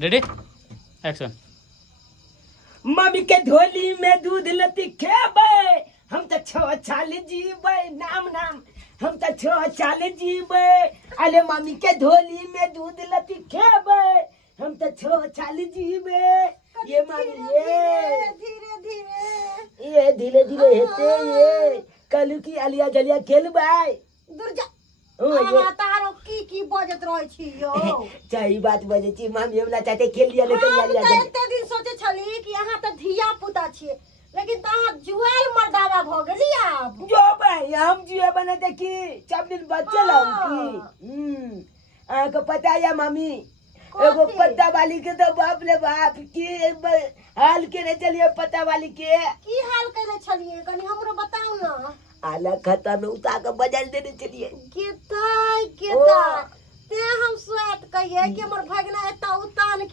Ready action. Mummy के झोली में दूध लती खेबे, हम तो 6 साल जीबे, नाम नाम हम तो 6 साल जीबे। अरे मम्मी के झोली में दूध लती खेबे, हम तो 6 साल जीबे। ये मम्मी ये धीरे धीरे हेते ये कलू की अलिया जलिया खेलबाई दूर जा। ये तारो की बजत रहै छी यो। सही बात बजे छी मम्मी, हमरा चाहते खेल लिया लेकिन हम अलिया तो जलिया एते दिन सोचे छली कि अहाँ तो धिया पुता छियै, लेकिन अहाँ जुएल मर्दावा भ गेली आब। जो भाई हम जुए बने देखी सब दिन बच्चे लाऊं आपको पता है मम्मी, एगो पत्ता वाली के तो बाप रे बाप की हाल के नहीं चलिए। पत्ता वाली के की हाल कैले छलिए कनी हमरो बताऊ ना। आला खाता में उठा के बाजार देने चलिए। केता ते हम स्वात कहिए कि हमर भगना एता उतान